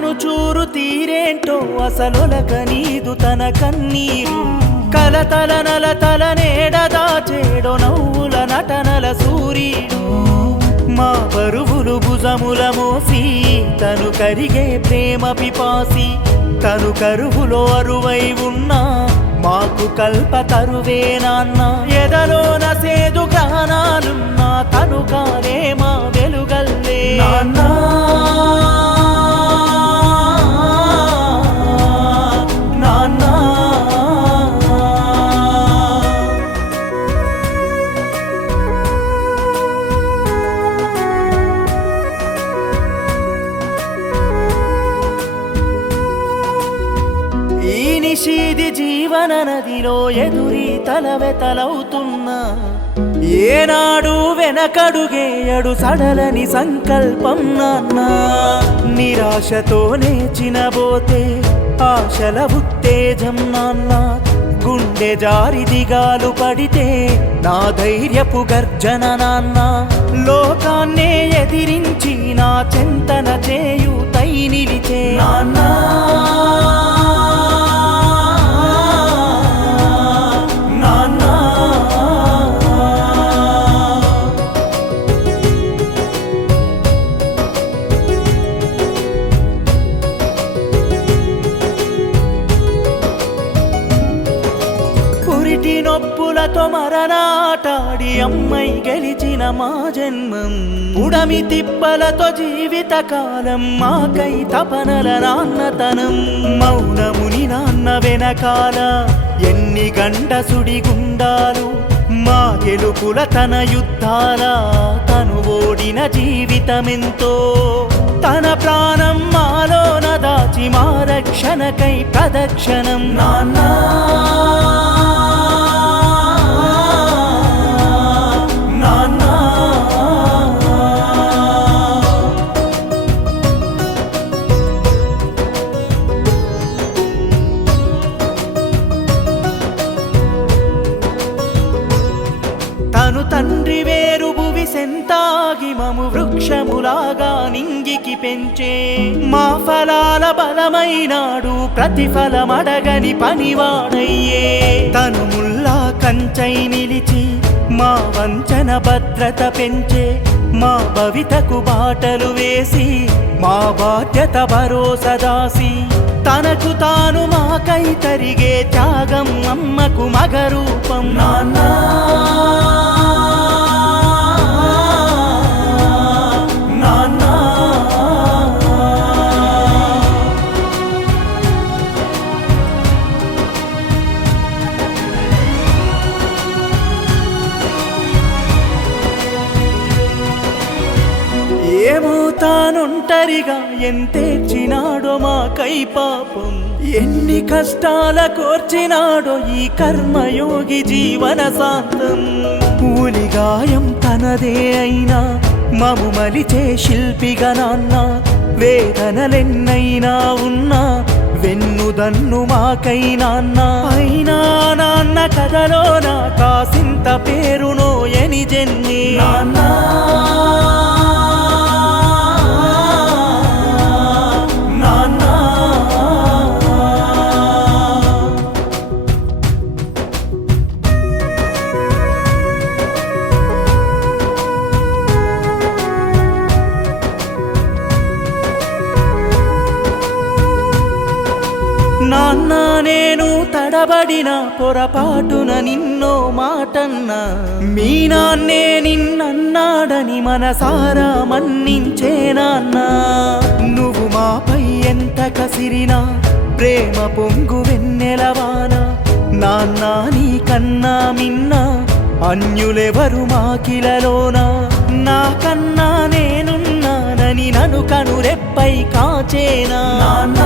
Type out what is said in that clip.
తను చూరు తీరేంటో అసలొలక నీదు తన కన్నీరు కలతల నలతల నేడ దాచేడో నవ్వుల నటనల సూర్యుడు మా బరువులు భుజముల మోసి తను కరిగే ప్రేమ పిపాసి తను కరువులో అరువై ఉన్నా మాకు కల్ప తరువే నాన్న ఎదలో నసేదు గ్రహణాలున్నా తను కానే మా వెలుగల్లే నాన్న నిషీది జీవన నదిలో ఎదురి తలవెతలవుతున్నా ఏనాడు వెనకడుగేయడు సడలని సంకల్పం నాన్న నిరాశతోనే చినబోతే ఆశల ఉత్తేజం నాన్న గుండె జారి దిగాలు పడితే నా ధైర్యపు గర్జన నాన్న లోకాన్నే ఎదిరించి నా చింతన చేయుతై నిలిచే నాన్న నొప్పులతో మరణాటాడి అమ్మై గెలిచిన మా జన్మం ఉడమి తిప్పలతో జీవిత కాలం మాకై తపనల నాన్నతనం మౌనముని నాన్న వెనకాల ఎన్ని గంట సుడిగుండాలు మా గెలుపుల తన యుద్ధాల తను ఓడిన జీవితమెంతో తన ప్రాణం మాలోన దాచి మా రక్షణకై ప్రదక్షిణం నాన్న తను తండ్రి వేరు భువి సెంతాగి మము వృక్షములాగా నింగికి పెంచే మా ఫలాల బలమైనాడు ప్రతిఫలమడగని పనివాడయ్యే తను ముల్లా కంచై నిలిచి మా వంచన భద్రత పెంచే మా భవితకు బాటలు వేసి మా బాధ్యత భరోసదాసి తనకు తాను మాకై తరిగే త్యాగం అమ్మకు మగరూపం నాన్న ఏమవుతానొంటరిగా ఎంతేర్చినాడో మాకై పాపం ఎన్ని కష్టాల కోర్చినాడో ఈ కర్మయోగి జీవన శాంతం ఊలిగాయం తనదే అయినా మము మలిచే శిల్పిగా నాన్న వేదనలెన్నైనా ఉన్నా వెన్నుదన్ను మాకై నాన్న అయినా నాన్న కథలో నా కాసింత పేరునో ఎని జన్మి నాన్న నాన్న నేను తడబడిన పొరపాటున నిన్నో మాటన్నా మీ నాన్నే నిన్నన్నాడని మనసారా మన్నించే నాన్న నువ్వు మాపై ఎంత కసిరినా ప్రేమ పొంగు వెన్నెలవాన నాన్న నీ కన్నా మిన్న అన్యులెవరు మాకిలలోన నాకన్నా నేనున్నానని నన్ను కనురెప్పై కాచేనా నాన్న